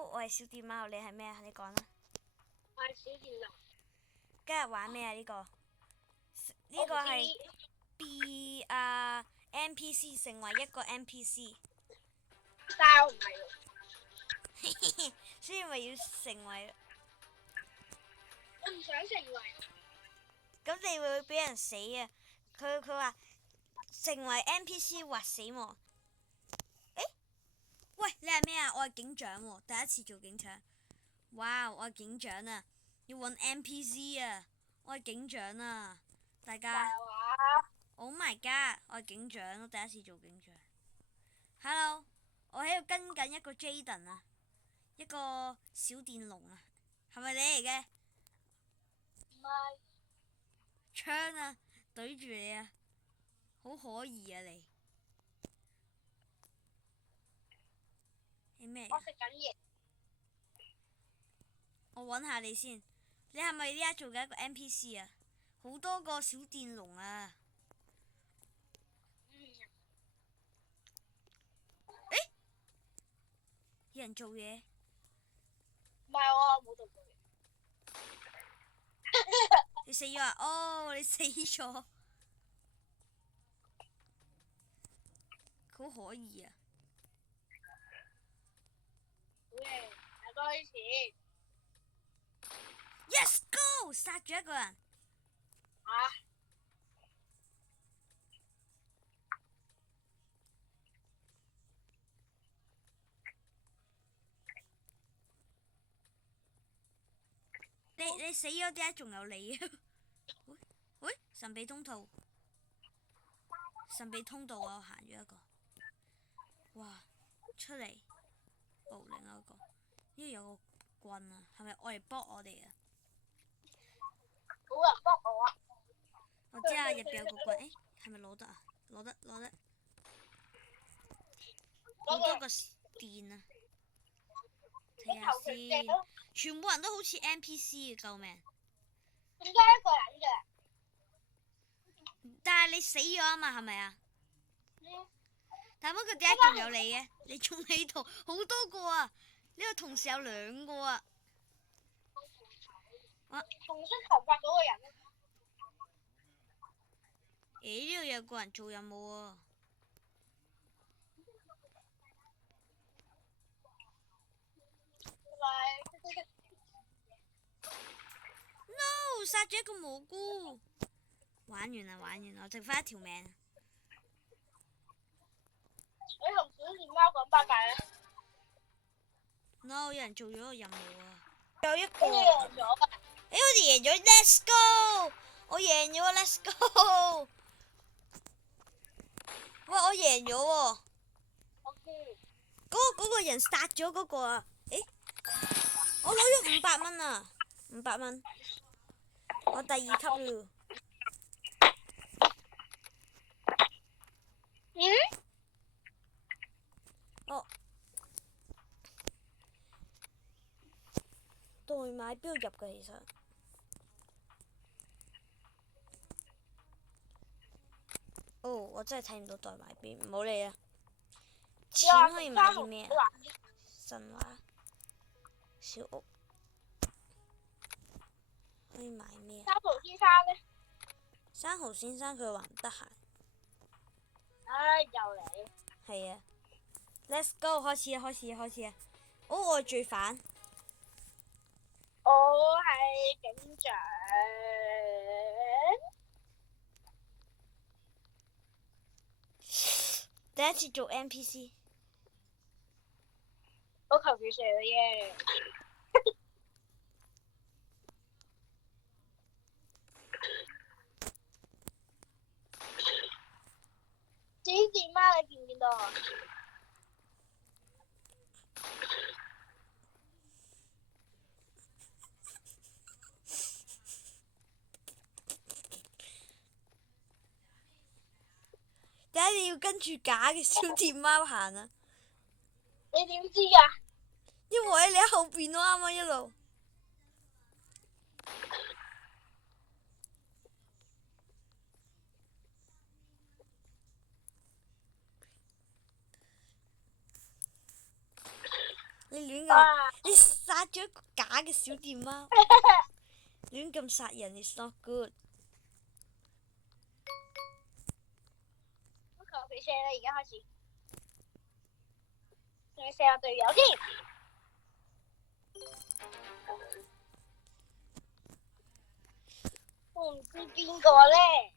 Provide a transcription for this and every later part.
好，我係小電貓，你係咩啊？你講啦。我係小電龍。今日玩咩啊？呢個係 NPC 成為一個 NPC。但係我唔係喎。所以咪要成為。我唔想成為。咁你會俾人死啊？佢話成為 NPC 或死亡。喂，你係咩啊？我係警長喎，第一次做警長。哇！我係警長啊，要揾 NPC 啊！我係警長啊，大家。Oh my god！我係警長，我第一次做警長。Hello，我喺度跟緊一個 Jaden 啊，一個小電龍啊，係咪你嚟嘅？唔係。槍啊，對住你啊，好可疑啊你。係咩？我食緊嘢。我揾下你先，你係咪呢家做緊一個 NPC 啊？好多個小電龍啊！有人做嘢？唔係我冇做過嘢。你死咗啊？哦，你死咗，好可疑啊！好嘢，大家開始。Yes go！ 殺咗一個人。你死咗點解仲有你啊？喂，神秘通道，神秘通道啊！我行咗一個，哇，出嚟，哦，另外一個，呢度有個棍啊，係咪愛嚟幫我哋啊？冇人幫我啊！我知啊，入邊有個棍，係咪攞得啊？攞得。好多個電啊！睇下先，全部人都好似 NPC 啊！救命！點解一個人嘅？但係你死咗啊嘛，係咪啊？但係乜佢點解仲有你嘅？你仲喺度，好多個啊！呢個同時有2個啊！紅色頭髮嗰個人咧？呢度有個人做任務啊！No， 殺咗一個蘑菇。玩完啦，我剩翻1條命。你同小電貓講拜拜啦。No， 有人做咗個任務啊！有一個。我贏咗啊！我哋贏咗 ，Let's go！ 我贏咗 ，Let's go！ 喂，我贏咗喎！嗰個人殺咗嗰個啊！我攞咗500蚊啊！500蚊，我第2級了。哦，代碼邊度入嘅其實？哦，我真係睇唔到代碼邊，唔好理啦。錢可以買啲咩啊？神話小屋可以買咩啊？生蠔先生呢？生蠔先生佢話唔得閒。唉，又嚟。係啊 ，Let's go！ 開始啊！我係罪犯。我係警長。第一次做 NPC。我求其射嘅耶。小電貓，你見唔見到啊？點解你要跟住假嘅小電貓行啊？你點知㗎？因為你喺後邊咯，啱啱一路。你亂咁，啊！你殺咗一個假嘅小電貓，亂咁殺人，is not good。我求其射啦，而家開始，仲要射下隊友添。我唔知邊個咧？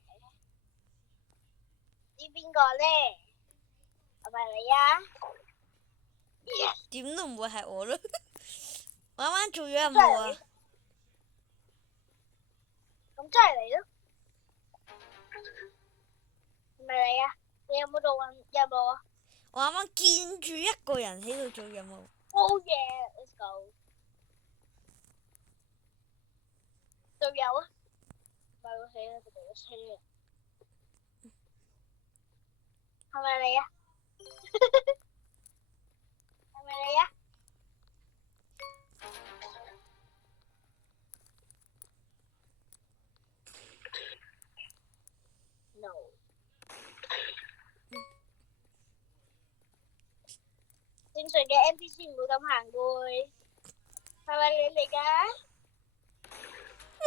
知邊個咧？係咪你啊？點都唔會係我咯。我啱啱做咗任務啊！咁真係你咯？係咪你啊？你有冇做任務啊？我啱啱見住一個人喺度做任務。Oh yeah，let's go。隊友啊！唔係我死啦，佢哋都車啊！係咪你啊？係咪你啊？No。正常嘅 NPC 唔會咁行嘅，係咪你嚟㗎？喂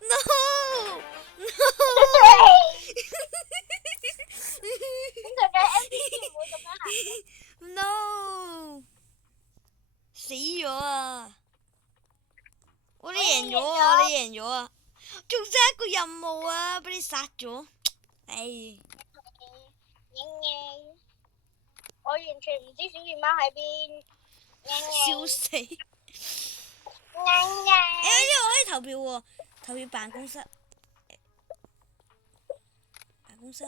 ！No No。正常嘅 NPC 唔會咁樣行。No。死咗啊！我哋贏咗啊！你贏咗啊！仲差一個任務啊！俾你殺咗。唉。我完全唔知小電貓喺邊。笑死！我可以投票喎，投票辦公室。辦公室。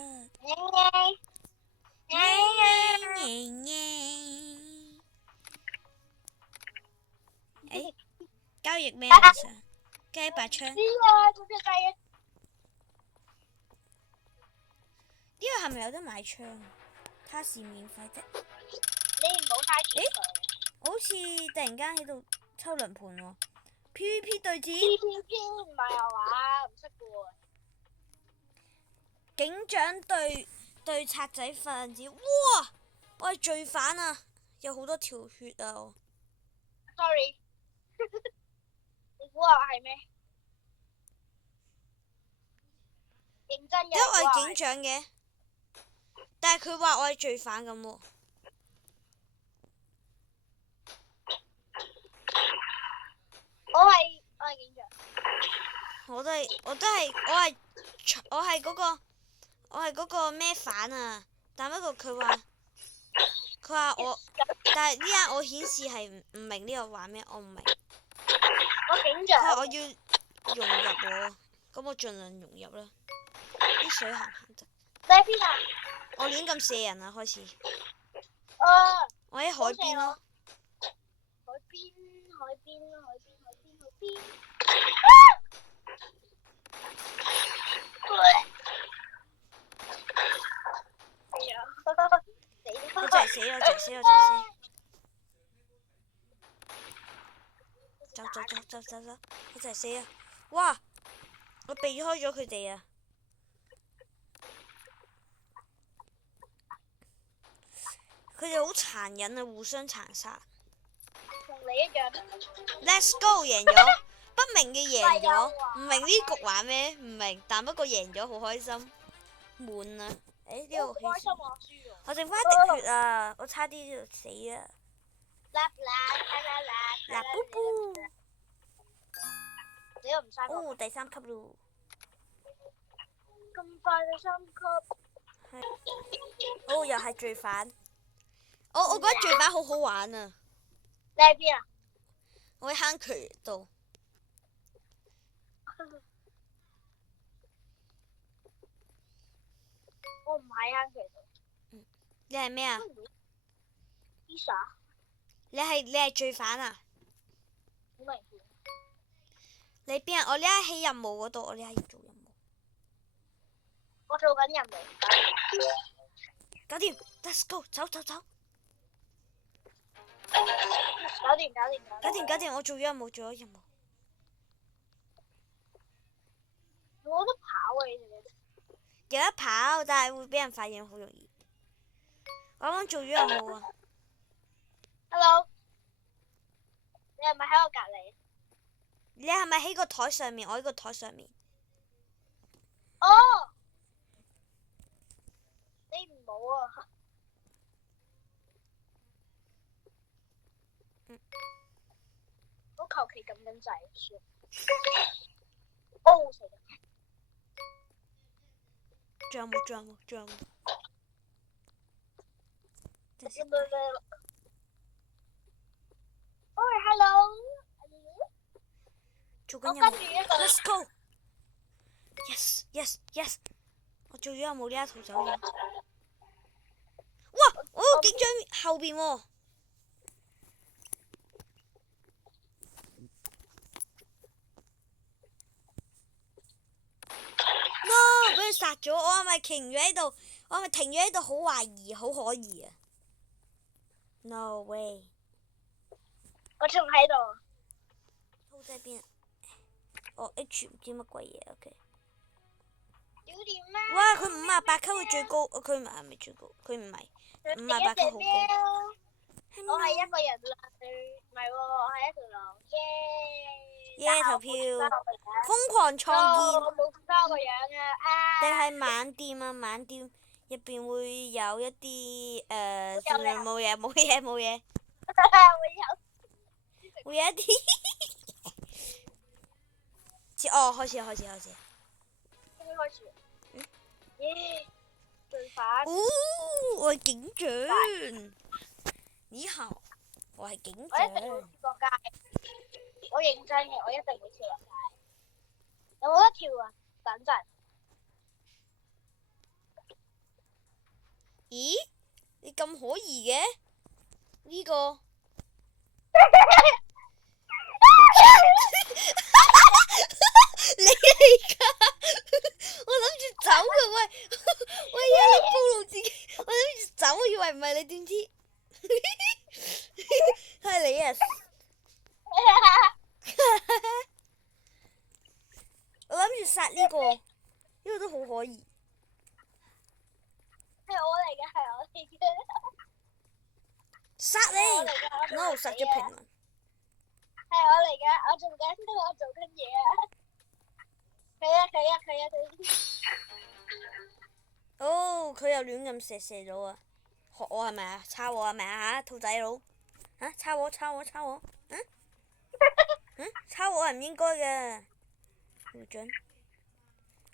交易咩啊？其實交易白槍。呢個係咪有得買槍？它是免費的。你唔好太前佢。我好似突然間喺度抽輪盤喎。PVP 對戰。PVP 唔係啊嘛，唔識嘅喎。警長對賊仔分子，哇！我係罪犯啊！有好多條血啊！ Sorry。你估下係咩？認真嘅。因為我係警長嘅，但係佢話我係罪犯咁喎。我係警長。我係嗰個咩犯啊？但不過佢話我，但係呢下我顯示係唔明呢個話咩？我唔明。我警長。佢話我要融入喎，咁我盡量融入啦。啲水行唔行得？你喺邊啊？我亂咁射人啊！開始。啊！我喺海邊咯。海邊。我就係死。走！我就係死啊！哇！我避開咗佢哋啊！佢哋好殘忍啊，互相殘殺。同你一樣。Let's go， 贏咗，不明嘅贏咗，唔明呢局玩咩？唔明，但不過贏咗，好開心。悶啊！呢度開心我輸咗。我剩翻一滴血啊！我差啲就死啊！嗱，布布。你都唔嘥。哦，第3級咯。咁快就3級。係。哦，又係罪犯。我覺得罪犯好好玩啊！你喺邊啊？我喺坑渠度。我唔喺坑渠度。你係咩啊？Lisa。你係罪犯啊？好明顯。你邊啊？我呢家喺任務嗰度，我呢家要做任務。我做緊任務。搞掂 ，Let's go， 走。搞掂，我做咗任務。我都跑啊！你哋。有得跑，但係會俾人發現，好容易。我啱啱做咗任務啊。Hello，你係咪喺我隔離？你係咪喺個台上面？我喺個台上面。哦，你唔好啊！我求其撳緊掣算。哦，死啦！仲有冇？哦，hello。做緊任務。Let's go。Yes。我做咗任務呢一套走人。哇！我個警長後邊喎。No！ 俾佢殺咗，我係咪停咗喺度？我係咪停咗喺度？好懷疑，好可疑啊 ！No way！ 我仲喺度。兔仔邊？哦 H 唔知乜鬼嘢 OK。屌點啊！哇！佢58級佢最高，佢唔係咪最高？佢唔係58級好高。我係一個人啦，唔係喎，我係一條龍，耶！投票，瘋狂創建。我冇咁多個樣啊！定係晚店啊？晚店入邊會有一啲算啦，冇嘢。會有一啲哦，開始。終於開始。耶！罪犯。哦，我係警長。你好，我係警長。我一定會跳落街。我認真嘅，我一定會跳落街。有冇得跳啊？等陣。咦？你咁可疑嘅？呢個。你嚟㗎？我諗住走㗎喂呀！你暴露自己，我諗住走，我以為唔係你，點知係你啊！我諗住殺呢個，呢個都好可疑。係我嚟嘅。殺你 ！No， 殺咗平民。係我嚟㗎，我做緊嘢啊！佢啊！哦，佢又亂咁射咗啊！學我係咪啊？抄我係咪啊？嚇，兔仔佬！嚇，抄我！抄我係唔應該嘅。唔准。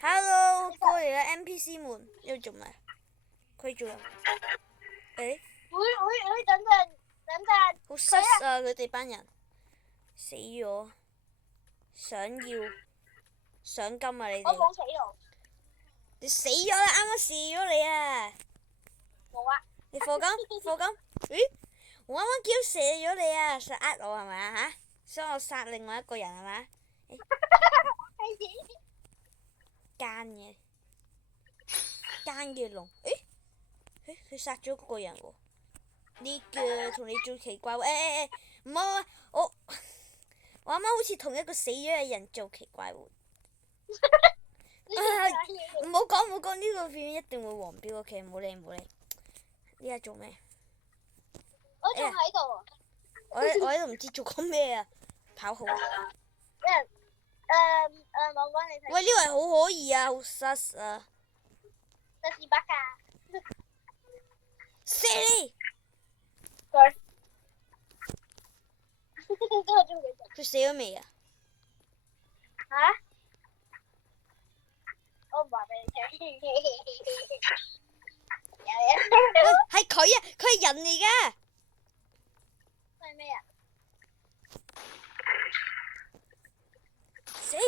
Hello，過嚟啦 NPC 們，呢度做咩？佢做啊？誒？會等陣。好失啊！佢哋班人死咗，想金啊！你哋。我冇死到。你死咗啦！啱啱射咗你啊！冇啊！你課金？咦？我啱啱叫射咗你啊！想呃我係咪啊嚇？所以我殺另外一個人係咪？奸嘅龍，佢殺咗嗰個人喎。呢個同你最奇怪喎！唔好，我啱啱好似同一個死咗嘅人做奇怪喎。唔好講呢個片一定會黃標 OK，唔好理。呢家做咩？我仲喺度啊！我喺度唔知做緊咩啊！跑好。我幫你睇。喂，呢個係好可疑啊，好失啊！得200㗎。射你！佢死咗未啊？嚇？我唔話俾你聽。喂，係佢啊！佢係人嚟㗎。係咩啊？死！喂，我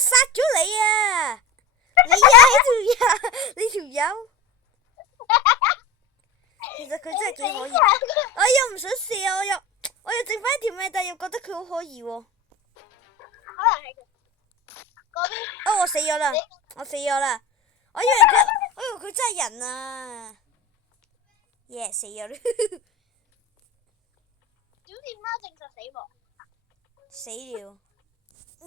殺咗你啊！你條友。其實佢真係幾可疑。我又唔想射，我又剩翻一條命，但係又覺得佢好可疑喎。可能係佢嗰邊。哦，我死咗啦！我以為佢真係人啊！耶，死咗啦！小電貓證實死亡。死了。邊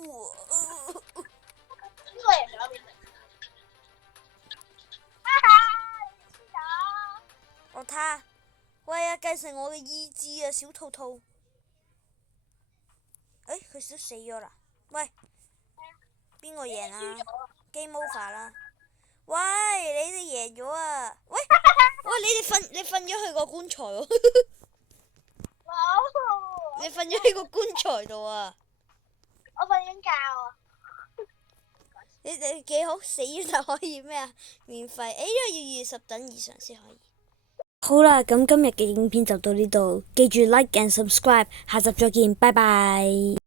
個人喺嗰邊？哈哈！你輸咗。我他。喂啊！繼承我嘅意志啊，小兔兔。佢都死咗啦！喂，邊個贏啊？Game over 啦！喂，你哋贏咗啊！喂，你瞓咗去個棺材喎！你瞓咗喺個棺材度啊！我瞓緊覺啊！你哋幾好，死就可以咩啊？免費，因為要20等以上先可以。好啦，咁今日嘅影片就到呢度，記住 like and subscribe，下集再見，拜拜。